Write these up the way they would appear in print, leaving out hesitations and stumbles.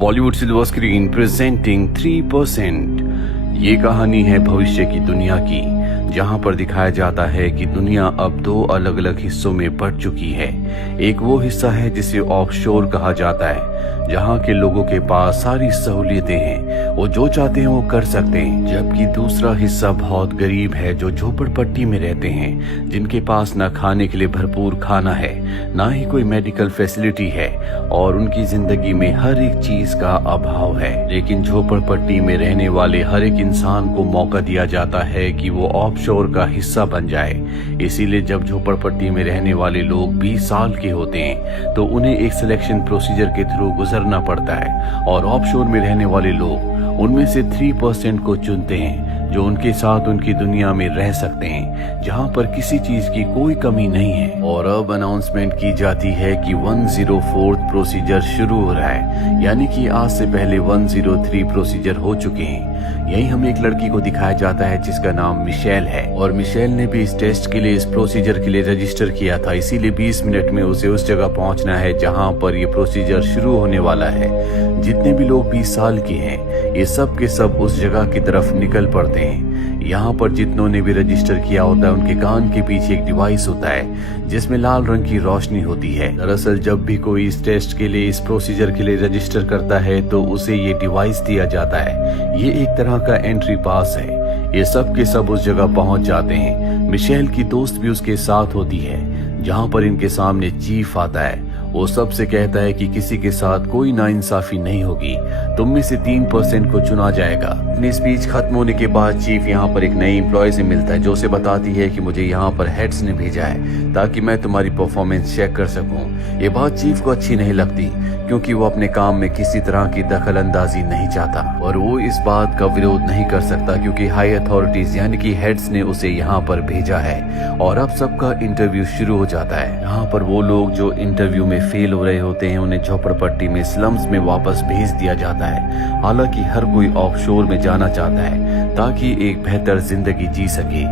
Bollywood silver screen presenting 3%। ये कहानी है भविष्य की दुनिया की, जहां पर दिखाया जाता है कि दुनिया अब दो अलग अलग हिस्सों में बढ़ चुकी है। एक वो हिस्सा है जिसे ऑफशोर कहा जाता है, जहां के लोगों के पास सारी सहूलियतें हैं, वो जो चाहते हैं वो कर सकते हैं। जबकि दूसरा हिस्सा बहुत गरीब है, जो झोपड़पट्टी में रहते हैं, जिनके पास ना खाने के लिए भरपूर खाना है, ना ही कोई मेडिकल फैसिलिटी है और उनकी जिंदगी में हर एक चीज का अभाव है। लेकिन झोपड़पट्टी में रहने वाले हर एक इंसान को मौका दिया जाता है कि वो ऑफशोर का हिस्सा बन जाए। इसीलिए जब झोपड़पट्टी में रहने वाले लोग 20 साल के होते हैं तो उन्हें एक सिलेक्शन प्रोसीजर के थ्रू गुजरना पड़ता है और ऑफशोर में रहने वाले लोग उनमें से 3% को चुनते हैं, जो उनके साथ उनकी दुनिया में रह सकते हैं, जहां पर किसी चीज की कोई कमी नहीं है। और अब अनाउंसमेंट की जाती है कि 104th प्रोसीजर शुरू हो रहा है, यानी कि आज से पहले 103 प्रोसीजर हो चुके हैं। यही हमें एक लड़की को दिखाया जाता है जिसका नाम मिशेल है, और मिशेल ने भी इस टेस्ट के लिए, इस प्रोसीजर के लिए रजिस्टर किया था। इसीलिए 20 मिनट में उसे उस जगह पहुंचना है जहां पर ये प्रोसीजर शुरू होने वाला है। जितने भी लोग 20 साल के हैं, ये सब के सब उस जगह की तरफ निकल पड़ते हैं। यहाँ पर जितनों ने भी रजिस्टर किया होता है, उनके कान के पीछे एक डिवाइस होता है जिसमें लाल रंग की रोशनी होती है। दरअसल जब भी कोई इस टेस्ट के लिए, इस प्रोसीजर के लिए रजिस्टर करता है तो उसे ये डिवाइस दिया जाता है। ये एक तरह का एंट्री पास है। ये सब के सब उस जगह पहुंच जाते हैं। मिशेल की दोस्त भी उसके साथ होती है। जहाँ पर इनके सामने चीफ आता है, वो सबसे कहता है कि किसी के साथ कोई नाइंसाफी नहीं होगी, तुम में से 3% को चुना जाएगा। अपनी स्पीच खत्म होने के बाद चीफ यहाँ पर एक नई एम्प्लॉय से मिलता है, जो उसे बताती है कि मुझे यहाँ पर हेड्स ने भेजा है ताकि मैं तुम्हारी परफॉर्मेंस चेक कर सकूं। ये बात चीफ को अच्छी नहीं लगती, क्योंकि वो अपने काम में किसी तरह की दखल अंदाजी नहीं चाहता और वो इस बात का विरोध नहीं कर सकता, क्योंकि हाई अथॉरिटीज यानी कि हेड्स ने उसे यहाँ पर भेजा है। और अब सबका इंटरव्यू शुरू हो जाता है। यहाँ पर वो लोग जो इंटरव्यू में फेल हो रहे होते हैं, उन्हें झोपड़पट्टी में, स्लम्स में वापस भेज दिया जाता है। हालांकि हर कोई ऑफशोर में जाना चाहता है ताकि एक बेहतर जिंदगी जी सके,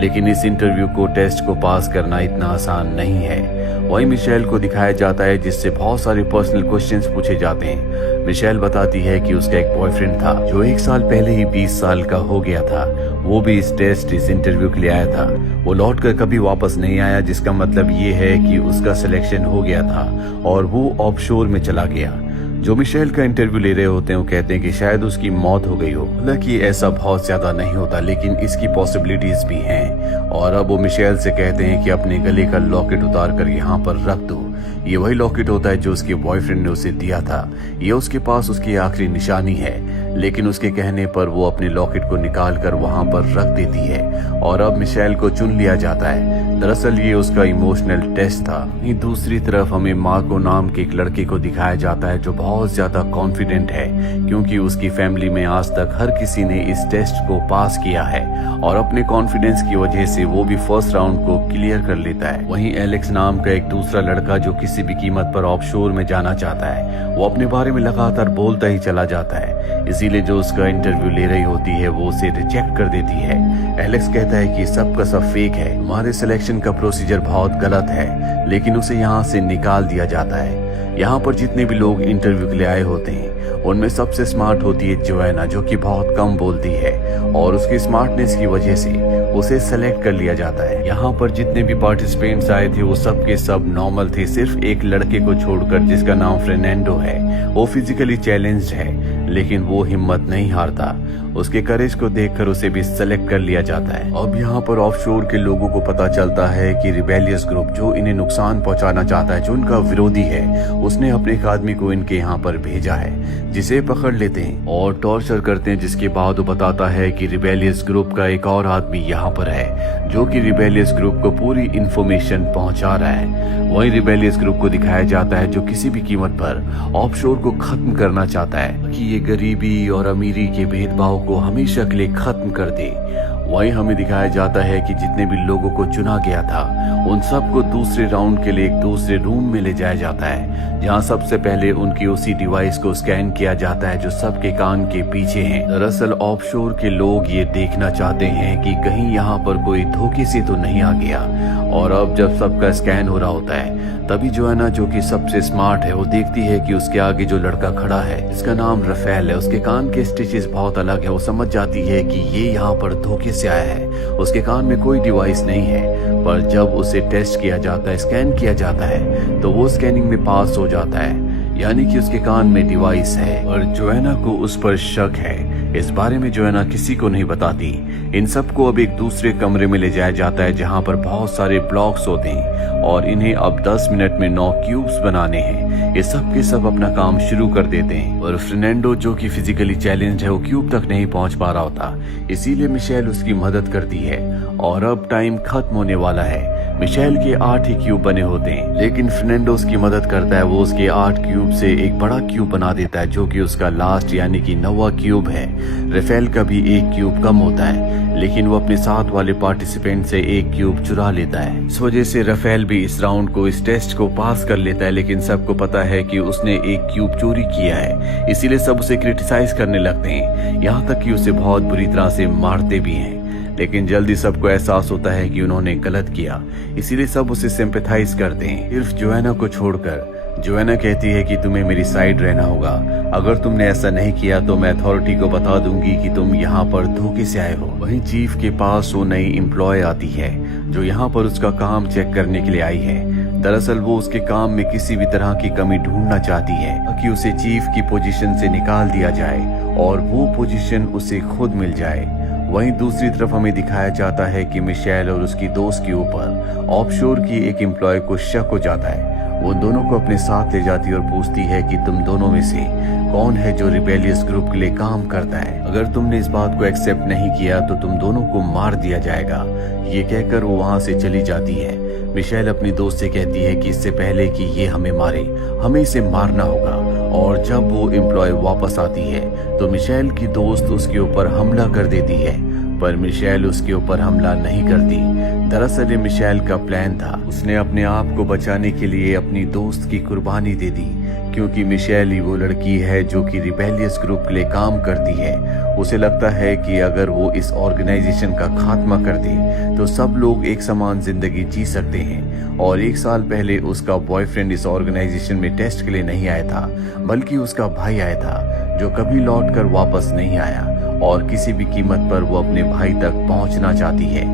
लेकिन इस इंटरव्यू को, टेस्ट को पास करना इतना आसान नहीं है। वहीं मिशेल को दिखाया जाता है जिससे बहुत सारे पर्सनल क्वेश्चंस पूछे जाते हैं। मिशेल बताती है कि उसका एक बॉयफ्रेंड था जो 1 साल पहले ही 20 साल का हो गया था। वो भी इस टेस्ट, इस इंटरव्यू के लिए आया था। वो लौटकर कभी वापस नहीं आया, जिसका मतलब ये है कि उसका सिलेक्शन हो गया था और वो ऑफशोर में चला गया। जो मिशेल का इंटरव्यू ले रहे होते हैं वो कहते हैं कि शायद उसकी मौत हो गई हो। हालांकि ऐसा बहुत ज्यादा नहीं होता, लेकिन इसकी पॉसिबिलिटीज भी हैं। और अब वो मिशेल से कहते हैं कि अपने गले का लॉकेट उतार कर यहाँ पर रख दो। ये वही लॉकेट होता है जो उसके बॉयफ्रेंड ने उसे दिया था। ये उसके पास उसकी आखिरी निशानी है, लेकिन उसके कहने पर वो अपने लॉकेट को निकाल कर वहां पर रख देती है और अब मिशेल को चुन लिया जाता है। दरअसल ये उसका इमोशनल टेस्ट था। दूसरी तरफ हमें मार्को नाम के एक लड़के को दिखाया जाता है जो बहुत ज्यादा कॉन्फिडेंट है, क्योंकि उसकी फैमिली में आज तक हर किसी ने इस टेस्ट को पास किया है और अपने कॉन्फिडेंस की वजह से वो भी फर्स्ट राउंड को क्लियर कर लेता है। वहीं एलेक्स नाम का एक दूसरा लड़का जो किसी भी कीमत पर ऑफशोर में जाना चाहता है, वो अपने बारे में लगातार बोलता ही चला जाता है। इसीलिए जो उसका इंटरव्यू ले रही होती है वो उसे रिजेक्ट कर देती है। एलेक्स कहता है कि सब का सब फेक है, तुम्हारे सिलेक्शन का प्रोसीजर बहुत गलत है, लेकिन उसे यहाँ से निकाल दिया जाता है। यहाँ पर जितने भी लोग इंटरव्यू के लिए आए होते हैं उनमें सबसे स्मार्ट होती है जोएना, जो कि बहुत कम बोलती है और उसकी स्मार्टनेस की वजह से उसे सेलेक्ट कर लिया जाता है। यहाँ पर जितने भी पार्टिसिपेंट्स आए थे वो सब के सब नॉर्मल थे, सिर्फ एक लड़के को छोड़कर जिसका नाम फर्नांडो है। वो फिजिकली चैलेंज्ड है, लेकिन वो हिम्मत नहीं हारता। उसके करेज को देखकर उसे भी सेलेक्ट कर लिया जाता है। अब यहाँ पर ऑफशोर के लोगों को पता चलता है कि रिबेलियस ग्रुप जो इन्हें नुकसान पहुंचाना चाहता है, जो उनका विरोधी है, उसने अपने एक आदमी को इनके यहाँ पर भेजा है, जिसे पकड़ लेते हैं और टॉर्चर करते हैं। जिसके बाद वो बताता है कि रिबेलियस ग्रुप का एक और आदमी यहाँ पर है जो कि रिबेलियस ग्रुप को पूरी इंफॉर्मेशन पहुंचा रहा है। वही रिबेलियस ग्रुप को दिखाया जाता है जो किसी भी कीमत पर ऑफशोर को खत्म करना चाहता है कि ये गरीबी और अमीरी के भेदभाव को हमेशा के लिए खत्म कर दे। वहीं हमें दिखाया जाता है कि जितने भी लोगों को चुना गया था उन सबको दूसरे राउंड के लिए एक दूसरे रूम में ले जाया जाता है, जहां सबसे पहले उनकी उसी डिवाइस को स्कैन किया जाता है जो सबके कान के पीछे है। दरअसल ऑफशोर के लोग ये देखना चाहते हैं कि कहीं यहाँ पर कोई धोखे से तो नहीं आ गया। और अब जब सबका स्कैन हो रहा होता है तभी जोएना, जो कि सबसे स्मार्ट है, वो देखती है कि उसके आगे जो लड़का खड़ा है जिसका नाम रफेल है, उसके कान के स्टिचेस बहुत अलग है। वो समझ जाती है कि ये यहाँ पर धोखे से आया है, उसके कान में कोई डिवाइस नहीं है। पर जब उसे टेस्ट किया जाता है, स्कैन किया जाता है, तो वो स्कैनिंग में पास हो जाता है, यानी कि उसके कान में डिवाइस है। और जोएना को उस पर शक है। इस बारे में जोएना किसी को नहीं बताती। इन सबको अब एक दूसरे कमरे में ले जाया जाता है जहां पर बहुत सारे ब्लॉक्स होते हैं और इन्हें अब 10 मिनट में 9 क्यूब्स बनाने हैं। ये सब के सब अपना काम शुरू कर देते हैं और फर्नांडो, जो कि फिजिकली चैलेंज है, वो क्यूब तक नहीं पहुंच पा रहा होता, इसीलिए मिशेल उसकी मदद करती है। और अब टाइम खत्म होने वाला है। मिशेल के 8 ही क्यूब बने होते हैं, लेकिन फर्नांडो उसकी मदद करता है। वो उसके 8 क्यूब से एक बड़ा क्यूब बना देता है जो कि उसका लास्ट यानी कि 9वां क्यूब है। रफेल का भी 1 क्यूब कम होता है, लेकिन वो अपने साथ वाले पार्टिसिपेंट से 1 क्यूब चुरा लेता है। इस वजह से रफेल भी इस राउंड को, इस टेस्ट को पास कर लेता है, लेकिन सबको पता है कि उसने 1 क्यूब चोरी किया है, इसीलिए सब उसे क्रिटिसाइज करने लगते हैं, यहाँ तक कि उसे बहुत बुरी तरह से मारते भी हैं। लेकिन जल्दी सबको एहसास होता है कि उन्होंने गलत किया, इसीलिए सब उसे सिंपैथाइज करते हैं, सिर्फ जोएना को छोड़कर। जोएना कहती है कि तुम्हें मेरी साइड रहना होगा, अगर तुमने ऐसा नहीं किया तो मैं अथॉरिटी को बता दूंगी कि तुम यहाँ पर धोखे से आए हो। वहीं चीफ के पास वो नई एम्प्लॉय आती है जो यहाँ पर उसका काम चेक करने के लिए आई है। दरअसल वो उसके काम में किसी भी तरह की कमी ढूंढना चाहती है ताकि उसे चीफ की पोजीशन से निकाल दिया जाए और वो पोजीशन उसे खुद मिल जाए। वहीं दूसरी तरफ हमें दिखाया जाता है कि मिशेल और उसकी दोस्त के ऊपर ऑफशोर की एक एम्प्लॉय को शक हो जाता है। वो दोनों को अपने साथ ले जाती है और पूछती है कि तुम दोनों में से कौन है जो रिबेलियस ग्रुप के लिए काम करता है। अगर तुमने इस बात को एक्सेप्ट नहीं किया तो तुम दोनों को मार दिया जाएगा। ये कहकर वो वहाँ से चली जाती है। मिशेल अपनी दोस्त से कहती है कि इससे पहले कि ये हमें मारे, हमें इसे मारना होगा। और जब वो एम्प्लॉय वापस आती है तो मिशेल की दोस्त उसके ऊपर हमला कर देती है, पर मिशेल उसके ऊपर हमला नहीं करती। दरअसल ये मिशेल का प्लान था। उसने अपने आप को बचाने के लिए अपनी दोस्त की कुर्बानी दे दी, क्योंकि मिशेल ही वो लड़की है जो कि रिबेलियस ग्रुप के लिए काम करती है। उसे लगता है कि अगर वो इस ऑर्गेनाइजेशन का खात्मा कर दे तो सब लोग एक समान जिंदगी जी सकते हैं। और 1 साल पहले उसका बॉयफ्रेंड इस ऑर्गेनाइजेशन में टेस्ट के लिए नहीं आया था, बल्कि उसका भाई आया था जो कभी लौटकर वापस नहीं आया और किसी भी कीमत पर वो अपने भाई तक पहुंचना चाहती है।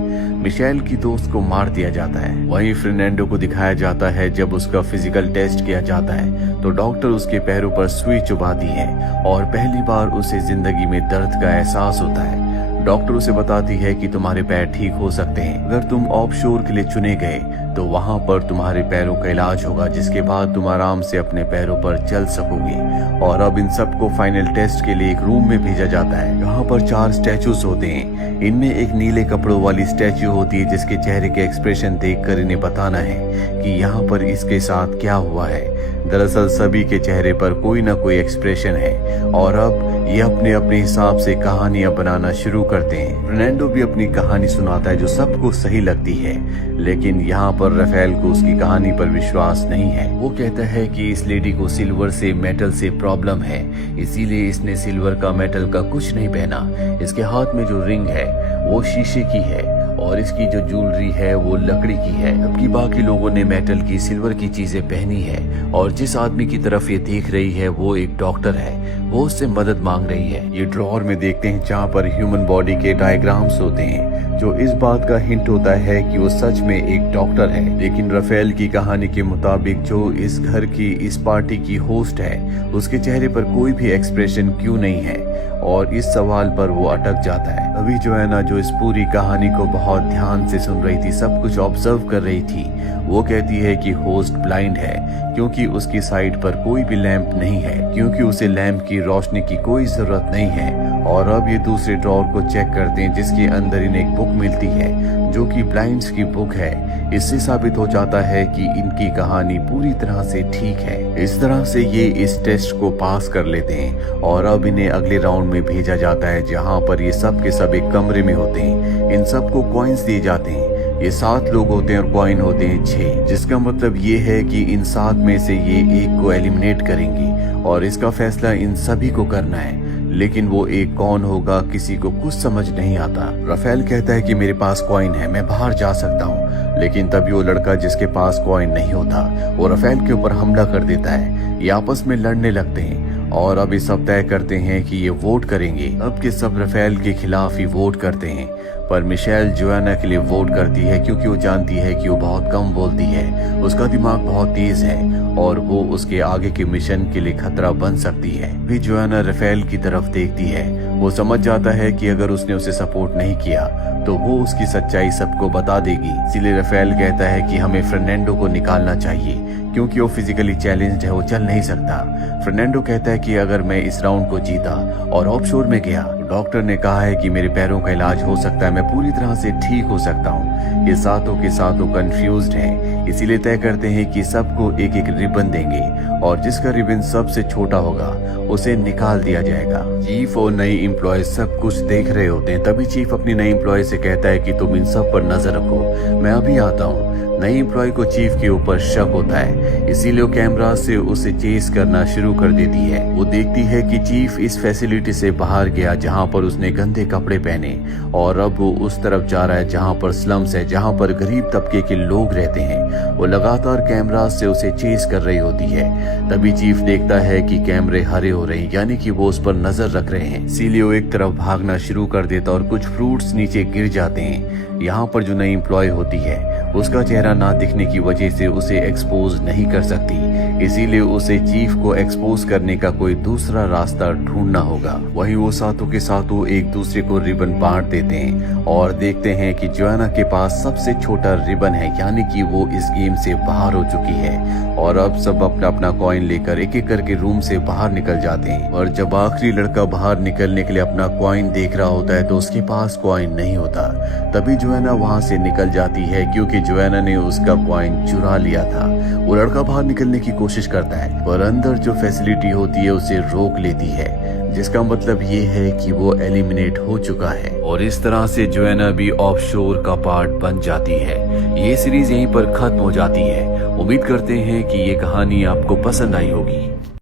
मिशेल की दोस्त को मार दिया जाता है। वहीं फर्नांडो को दिखाया जाता है जब उसका फिजिकल टेस्ट किया जाता है तो डॉक्टर उसके पैरों पर सुई चुभाती है और पहली बार उसे जिंदगी में दर्द का एहसास होता है। डॉक्टर उसे बताती है कि तुम्हारे पैर ठीक हो सकते हैं, अगर तुम ऑफशोर के लिए चुने गए तो वहां पर तुम्हारे पैरों का इलाज होगा, जिसके बाद तुम आराम से अपने पैरों पर चल सकोगे। और अब इन सबको फाइनल टेस्ट के लिए एक रूम में भेजा जाता है जहाँ पर 4 स्टैचूज होते हैं। इनमें एक नीले कपड़ों वाली स्टैचू होती है जिसके चेहरे के एक्सप्रेशन देखकर इन्हें बताना है कि यहाँ पर इसके साथ क्या हुआ है। दरअसल सभी के चेहरे पर कोई ना कोई एक्सप्रेशन है और अब ये अपने अपने हिसाब से कहानियां बनाना शुरू करते हैं। फर्नांडो भी अपनी कहानी सुनाता है जो सबको सही लगती है, लेकिन यहाँ पर रफेल को उसकी कहानी पर विश्वास नहीं है। वो कहता है कि इस लेडी को सिल्वर से, मेटल से प्रॉब्लम है, इसीलिए इसने सिल्वर का, मेटल का कुछ नहीं पहना। इसके हाथ में जो रिंग है वो शीशे की है और इसकी जो ज्वेलरी है वो लकड़ी की है, जबकि बाकी लोगों ने मेटल की, सिल्वर की चीजें पहनी है। और जिस आदमी की तरफ ये देख रही है वो एक डॉक्टर है, वो उससे मदद मांग रही है। ये ड्रॉअर में देखते हैं जहाँ पर ह्यूमन बॉडी के डायग्राम्स होते हैं, जो इस बात का हिंट होता है कि वो सच में एक डॉक्टर है। लेकिन रफेल की कहानी के मुताबिक जो इस घर की, इस पार्टी की होस्ट है, उसके चेहरे पर कोई भी एक्सप्रेशन क्यों नहीं है, और इस सवाल पर वो अटक जाता है। अभी जोएना, जो इस पूरी कहानी को बहुत ध्यान से सुन रही थी, सब कुछ ऑब्जर्व कर रही थी, वो कहती है कि होस्ट ब्लाइंड है क्योंकि उसकी साइड पर कोई भी लैंप नहीं है, क्योंकि उसे लैंप की रोशनी की कोई जरूरत नहीं है। और अब ये दूसरे ड्रॉर को चेक करते हैं जिसके अंदर इन्हें एक बुक मिलती है जो कि ब्लाइंड्स की बुक है। इससे साबित हो जाता है कि इनकी कहानी पूरी तरह से ठीक है। इस तरह से ये इस टेस्ट को पास कर लेते हैं और अब इन्हें अगले राउंड में भेजा जाता है जहां पर ये सब के सब एक कमरे में होते हैं। इन सबको कॉइन्स दिए जाते हैं। ये 7 लोग होते हैं और कॉइन होते हैं 6, जिसका मतलब ये है कि इन 7 में से ये एक को एलिमिनेट करेंगे और इसका फैसला इन सभी को करना है। लेकिन वो एक कौन होगा किसी को कुछ समझ नहीं आता। राफेल कहता है कि मेरे पास कॉइन है, मैं बाहर जा सकता हूँ। लेकिन तभी वो लड़का जिसके पास कॉइन नहीं होता वो राफेल के ऊपर हमला कर देता है। ये आपस में लड़ने लगते हैं और अब ये सब तय करते हैं कि ये वोट करेंगे। अब के सब राफेल के खिलाफ ही वोट करते हैं, पर मिशेल जोआना के लिए वोट करती है क्योंकि वो जानती है कि वो बहुत कम बोलती है, उसका दिमाग बहुत तेज है और वो उसके आगे के मिशन के लिए खतरा बन सकती है। भी जोआना राफेल की तरफ देखती है। वो समझ जाता है कि अगर उसने उसे सपोर्ट नहीं किया तो वो उसकी सच्चाई सबको बता देगी। इसीलिए राफेल कहता है कि हमें फर्नांडो को निकालना चाहिए क्योंकि वो फिजिकली चैलेंज्ड है, वो चल नहीं सकता। फर्नांडो कहता है कि अगर मैं इस राउंड को जीता और ऑफशोर में गया, डॉक्टर ने कहा है कि मेरे पैरों का इलाज हो सकता है, मैं पूरी तरह से ठीक हो सकता हूँ। ये सातों के सातों कंफ्यूज्ड हैं, इसीलिए तय करते हैं कि सबको एक एक रिबन देंगे और जिसका रिबन सबसे छोटा होगा उसे निकाल दिया जाएगा। चीफ और नई एम्प्लॉय सब कुछ देख रहे होते हैं। तभी चीफ अपनी नई एम्प्लॉय से कहता है कि तुम इन सब पर नजर रखो, मैं अभी आता हूँ। नई एम्प्लॉय को चीफ के ऊपर शक होता है, इसीलिए वो कैमरा से उसे चेस करना शुरू कर देती है। वो देखती है कि चीफ इस फैसिलिटी से बाहर गया जहाँ पर उसने गंदे कपड़े पहने और अब वो उस तरफ जा रहा है जहाँ पर स्लम्स है, जहाँ पर गरीब तबके के लोग रहते हैं। वो लगातार कैमरा से उसे चेस कर रही होती है। तभी चीफ देखता है कि कैमरे हरे हो रहे हैं, यानी कि वो उस पर नजर रख रहे हैं। इसीलिए वो एक तरफ भागना शुरू कर देता और कुछ फ्रूट्स नीचे गिर जाते हैं। यहाँ पर जो नई एम्प्लॉय होती है उसका चेहरा ना दिखने की वजह से उसे एक्सपोज नहीं कर सकती, इसीलिए उसे चीफ को एक्सपोज करने का कोई दूसरा रास्ता ढूंढना होगा। वहीं वो सातों के सातों एक दूसरे को रिबन बांट देते हैं और देखते हैं कि जोआना के पास सबसे छोटा रिबन है, यानी कि वो इस गेम से बाहर हो चुकी है। और अब सब अपना अपना कॉइन लेकर एक एक करके रूम से बाहर निकल जाते हैं। और जब आखिरी लड़का बाहर निकलने के लिए अपना कॉइन देख रहा होता है तो उसके पास कॉइन नहीं होता। तभी जोआना वहाँ से निकल जाती है क्योंकि जोआना ने उसका कॉइन चुरा लिया था। वो लड़का बाहर निकलने की कोशिश करता है और अंदर जो फैसिलिटी होती है उसे रोक लेती है, जिसका मतलब ये है कि वो एलिमिनेट हो चुका है। और इस तरह से जोआना भी ऑफशोर का पार्ट बन जाती है। ये सीरीज यहीं पर खत्म हो जाती है। उम्मीद करते हैं कि ये कहानी आपको पसंद आई होगी।